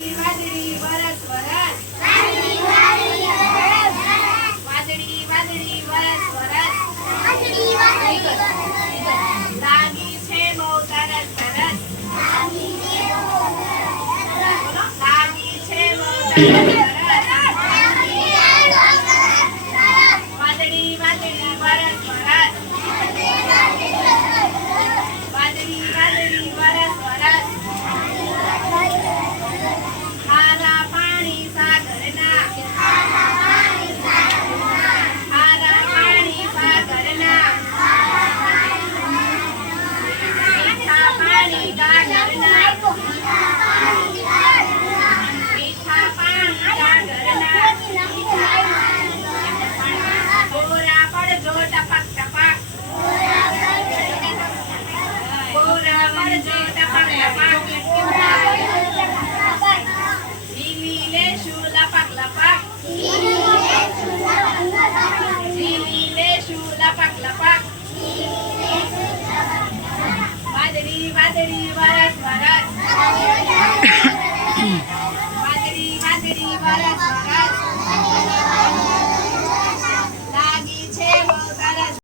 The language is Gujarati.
વાદળી વરસ વરસ વાદળી વાદળી વરસ વરસ લાગી છે બહુ સરસ સરસ લાગી છે બહુ સરસ વાદળી વાદળી વરસ વરસ વાદળી વાદળી વરસ વરસ ખારા પાણી સાગરના ખારા પાણી સાગરના મીઠા પાણી ગાગરના મીઠા પાણી ગાગરના ગોરા પડજો ટપક ટપક ગોરા પડજો ટપક ટપક લીલી લેશું લપક લપક લીલી લેશું લપક લપક વાદળી વાદળી વરસ